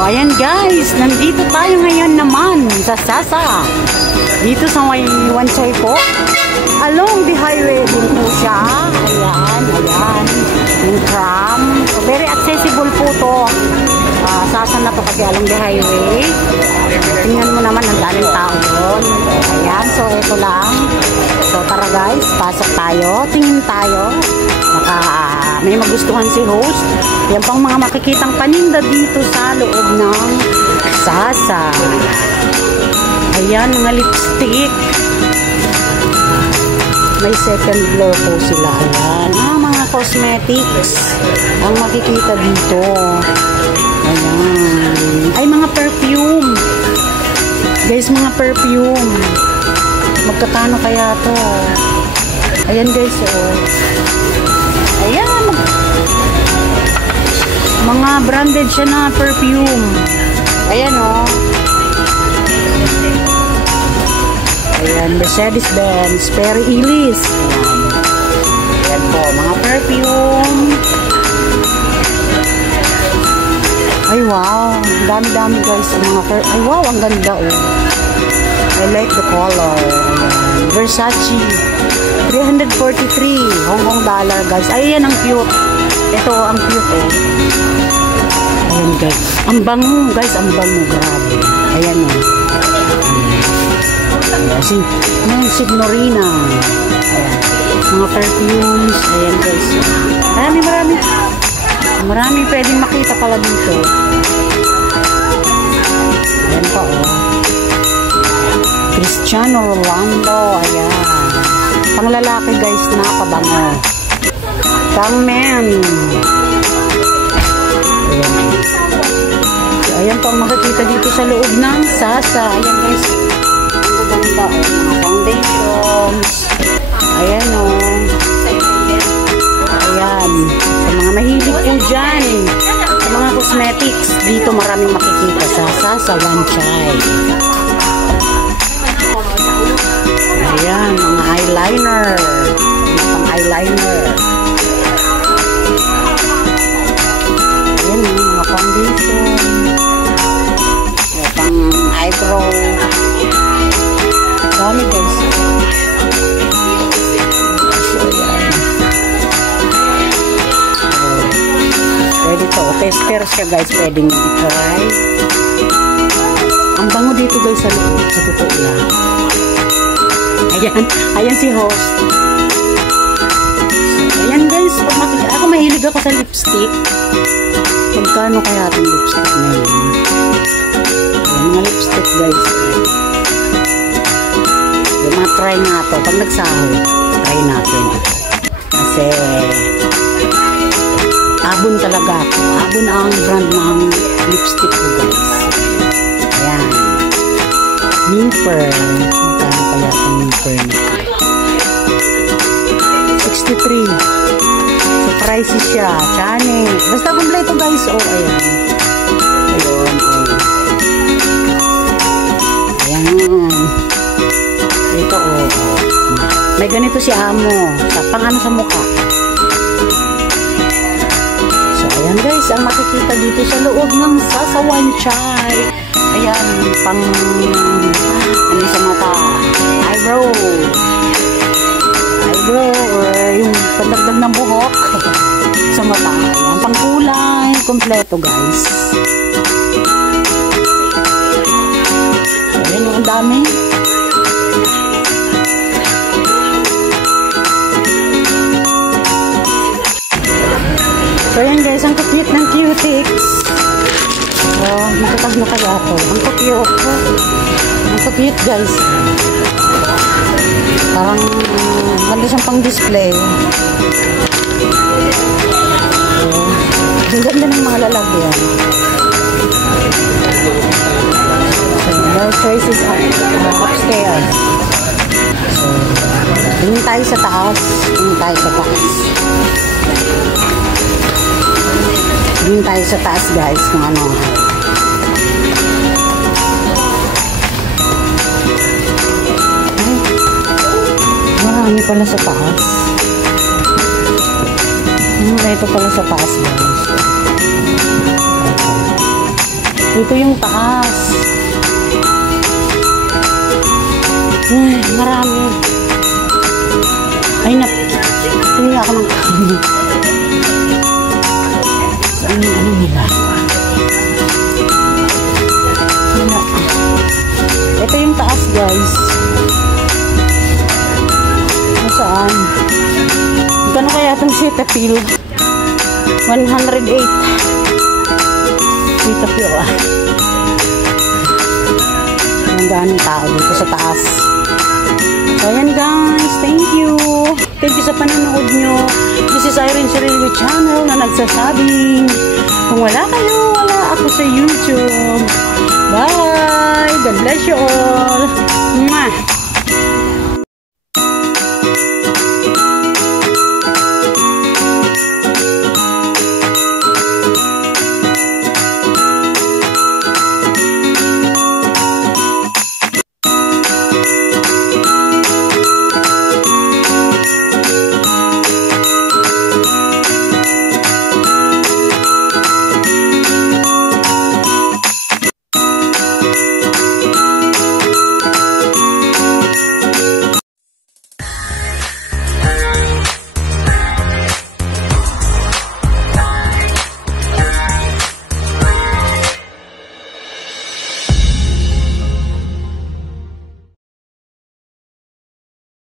So, ayan guys, nandito tayo ngayon naman sa Sasa. Dito sa may Wanchay po. Along the highway din po siya. Ayan, ayan. Yung tram. So, very accessible po to. Sasa na to kasi along the highway. Tingnan mo naman, ang daming tao doon. Ayan, so ito lang. So, tara guys, pasok tayo. Tingin tayo. Baka may magustuhan si host. Yan pang mga makikitang paninda dito sa loob ng Sasa. Ayan, mga lipstick. May second floor po sila. Ayan, mga cosmetics ang makikita dito. Ayan. Ay, mga perfume. Guys, mga perfume. Magkakano kaya to? Ayan guys, oh. Ayan. Mga branded siya na perfume. Ayan, oh. Ayan, Mercedes-Benz, Perry Ellis. Ayan. Ayan po, mga perfume. Ay, wow. Dami-dami guys. Mga ay, wow, ang ganda, oh. I like the color. Ayan. Versace. 343 Hong Kong dollar, guys. Ay, yan ang cute. Ito, ang cute, eh. Ayan, guys. Ang bango, guys. Ang bango. Grabe. Ayan, oh. Ayan, Signorina. Ayan. Mga perfumes. Ayan, guys. Marami. Marami pwedeng makita pala dito. Ayan pa, oh. Cristiano Ronaldo. Ayan. Pang lalaki, guys, na pabango. Pang men. Ayan. Ayan pang makikita dito sa loob ng Sasa. Ayan, guys. Ang ganda, oh. Mga foundations. Ayan, oh. Ayan. Sa mga mahilig po dyan. Sa mga cosmetics. Dito maraming makikita sa Sasa Wanchay. Ayan, mga eyeliner. Pang eyeliner. Ayan, mga foundation. Pang eyebrow. Dami guys. So, ayan. Pwede to. Tester siya guys. Pwedeng i-try. Ang bango dito guys sa loob. Sa totoo lang. Ayan. Ayan si host. Ayan guys. Ako mahilig ako sa lipstick. Magkano kaya itong lipstick na yun? Ayan mga lipstick guys. Yung mga try nga to. Pag nagsahod, try natin. Kasi Abon talaga ako. Abon ang brand ng lipstick ko guys. Ayan. Mimper. Magkano kaya itong Mimper na? 63. So pricey siya. Chani. Basta kompleto guys. Oh, ayan. Ayun. Oh. Ayan. Ito oh. May ganito si amo. Sa pang ano sa mukha. So ayan guys. Ang makikita dito sa loob ng Sasa Wanchay. Ayan. Pang ano sa mata. Eyebrow. Eyebrow. Or yung pandagdag ng buhok. Sa mata. Ayan. Pang kulay. Kompleto guys. Ayan yung dami. So yan guys, ang cute ng cutics. Oh, matatag na kaya ako. Ang cute. Ang cute guys. Parang ganda siyang pang display. Ang ganda ng mga lalagyan. So, more choices upstairs. So, tingin tayo sa taas. Tingin tayo sa taas. Tingin tayo sa taas guys kung ano. Ay, marami pala sa taas. Ito pala sa taas guys. Ito yung taas. Ay, marami. Ay, tingin ako ng kami. Saan yung ano nila? Ito yung taas, guys. Nasaan? Gano kaya itong Cetaphil? 108. Cetaphil, ah. Ang daming tao dito sa taas. So, ayan guys. Thank you. Thank you sa panonood nyo. This is Irene Cirillo Channel na nagsasabing kung wala kayo, wala ako sa YouTube. Bye! God bless you all. Mwah!